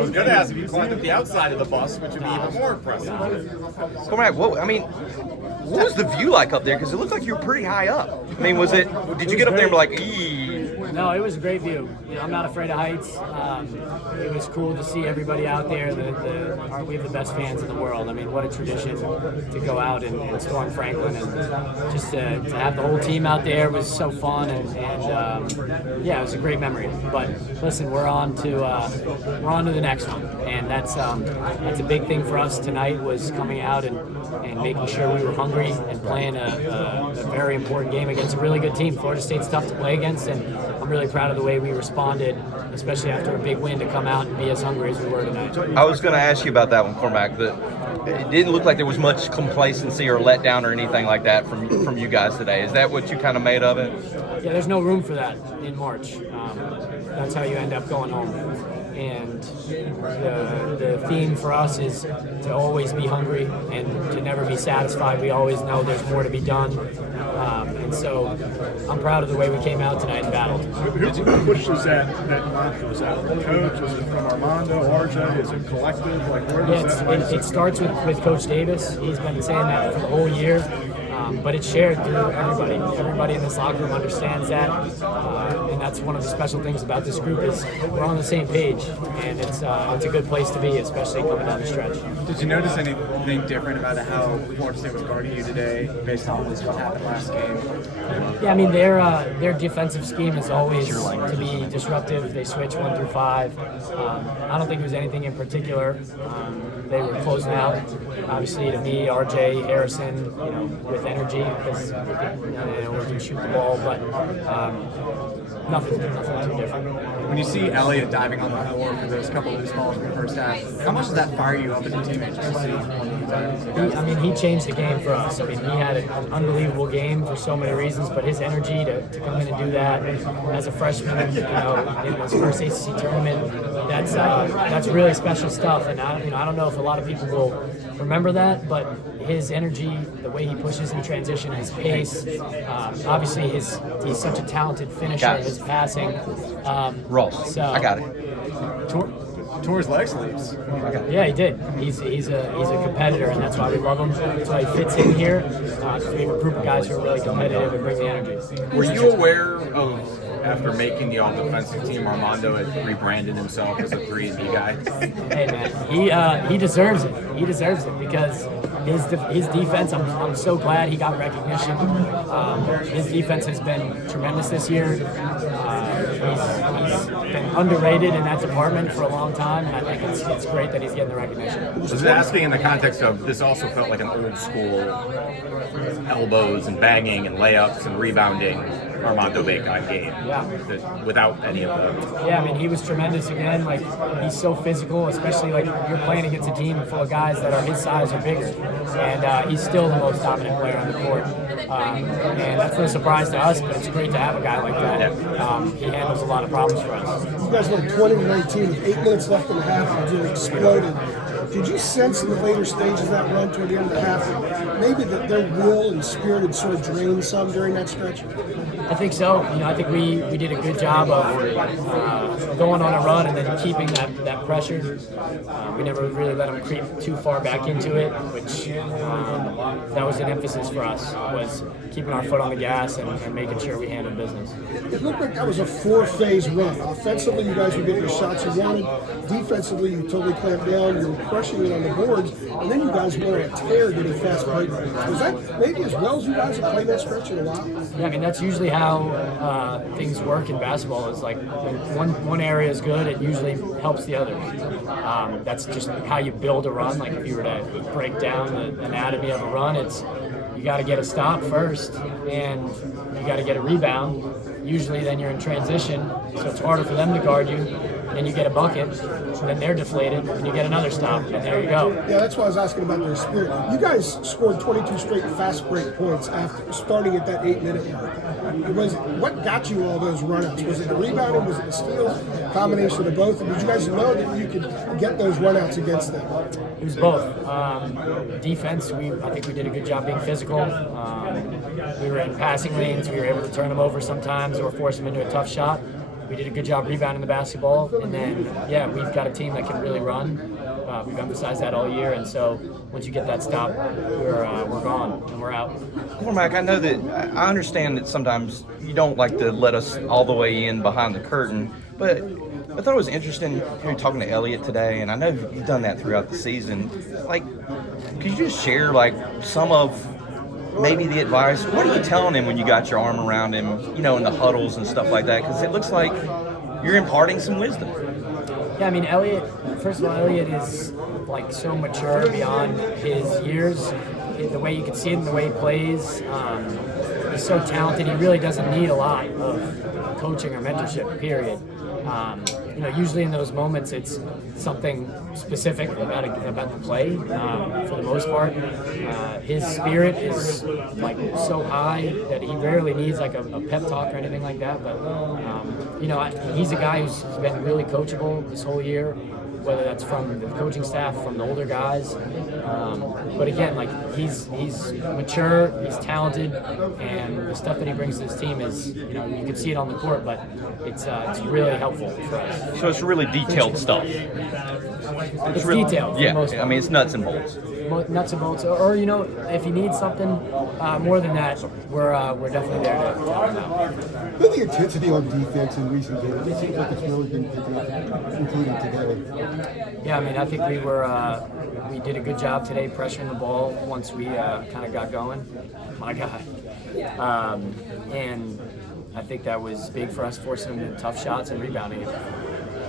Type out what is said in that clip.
I was going to ask if you climbed up the outside of the bus, which would be even more impressive. Cormac, what was the view like up there? Because it looked like you were pretty high up. I mean, did you get up there and be like, eee? No, it was a great view. I'm not afraid of heights. It was cool to see everybody out there. We have the best fans in the world. I mean, what a tradition to go out and storm Franklin, and just to have the whole team out there was so fun, and yeah, it was a great memory. But listen, we're on to the next one, and that's a big thing for us tonight, was coming out and making sure we were hungry and playing a very important game against a really good team. Florida State's tough to play against, and I'm really proud of the way we responded, especially after a big win, to come out and be as hungry as we were tonight. I was going to ask you about that one, Cormac. It didn't look like there was much complacency or letdown or anything like that from you guys today. Is that what you kind of made of it? Yeah, there's no room for that in March. That's how you end up going home. And the theme for us is to always be hungry and to never be satisfied. We always know there's more to be done. And so I'm proud of the way we came out tonight and battled. Who pushes that mantra? Was that the coach? Is it from Armando, RJ? Is it collective? Like, where does that it starts with Coach Davis. He's been saying that for the whole year. But it's shared through everybody. Everybody in this locker room understands that, and that's one of the special things about this group, is we're on the same page, and it's a good place to be, especially coming down the stretch. Did you notice anything different about how Florida State was guarding you today, based on what happened last game? Yeah, I mean their defensive scheme is always to be disruptive. They switch 1 through 5. I don't think it was anything in particular. They were closing out, obviously, to me, RJ, Harrison, with energy, because we can shoot the ball, but nothing too different. When you see Elliott diving on the floor for those couple of loose balls in the first half, how much does that fire you up as a teammate just to see? He changed the game for us. I mean, he had an unbelievable game for so many reasons, but his energy to come in and do that as a freshman, in his first ACC tournament, that's really special stuff. And I don't know if a lot of people will remember that, but his energy, the way he pushes in transition, his pace, obviously he's such a talented finisher. His passing. Ross, so, I got it. Tore his leg sleeves. Yeah, he did. He's a competitor, and that's why we love him. That's why he fits in here. We have a group of guys who are really competitive and bring the energy. Were you aware of, after making the all-defensive team, Armando had rebranded himself as a 3-and-D guy? Hey man, he deserves it. He deserves it because his defense. I'm so glad he got recognition. His defense has been tremendous this year. He's been underrated in that department for a long time, and I think it's great that he's getting the recognition. I was asking in the context of, this also felt like an old school elbows and banging and layups and rebounding Armando Bacon game. Yeah. Without any of them. Yeah, I mean, he was tremendous again. Like, he's so physical, especially like you're playing against a team full of guys that are his size or bigger. And he's still the most dominant player on the court. And that's no surprise to us, but it's great to have a guy like that. He handles a lot of problems for us. You guys went 20-19 with 8 minutes left in the half and you exploded. Did you sense in the later stages of that run toward the end of the half that maybe that their will and spirit had sort of drained some during that stretch? I think so. I think we did a good job of going on a run and then keeping that pressure. We never really let them creep too far back into it, which that was an emphasis for us, was keeping our foot on the gas and making sure we handled business. It looked like that was a 4-phase run. Offensively, you guys were getting the shots you wanted. Defensively, you totally clamped down. You were crushing it on the boards. And then you guys were on a tear getting fast break. Was that maybe as well as you guys have played that stretch in a while? Yeah, I mean, that's usually how things work in basketball. Is like one area is good, it usually helps the other. That's just how you build a run. Like if you were to break down the anatomy of a run, it's you got to get a stop first, and you got to get a rebound. Usually then you're in transition, so it's harder for them to guard you. Then you get a bucket, so then they're deflated, and you get another stop, and there you go. Yeah, that's why I was asking about their spirit. You guys scored 22 straight fast break points after starting at that 8-minute mark. What got you all those runouts? Was it the rebounding? Was it the steals? Combination of both? And did you guys know that you could get those runouts against them? It was both. Defense, I think we did a good job being physical. We were in passing lanes. We were able to turn them over sometimes or force them into a tough shot. we did a good job rebounding the basketball, and then we've got a team that can really run. We've emphasized that all year, and so once you get that stop, we're gone and we're out. Cormac, I know that I understand that sometimes you don't like to let us all the way in behind the curtain, but I thought it was interesting hearing talking to Elliot today, and I know you've done that throughout the season. Like, could you just share like some of maybe the advice? What are you telling him when you got your arm around him, in the huddles and stuff like that? Because it looks like you're imparting some wisdom. Yeah, I mean, Elliot, first of all, Elliot is like so mature beyond his years. The way you can see it in the way he plays, he's so talented. He really doesn't need a lot of coaching or mentorship, period. Usually in those moments, it's something specific about the play. For the most part, his spirit is like so high that he rarely needs like a pep talk or anything like that. But he's a guy who's been really coachable this whole year, whether that's from the coaching staff, from the older guys. But again, like he's mature, he's talented, and the stuff that he brings to his team is, you can see it on the court, but it's really helpful for us. So it's really detailed stuff. It's detailed. For the most part. I mean, it's nuts and bolts. Nuts and bolts, or if he needs something more than that, we're definitely there to help him out. The intensity on defense in recent games, it seems like it's really been picking up, including today. Yeah, I mean, I think we did a good job today pressuring the ball once we kind of got going. My God. And I think that was big for us, forcing them to tough shots and rebounding it.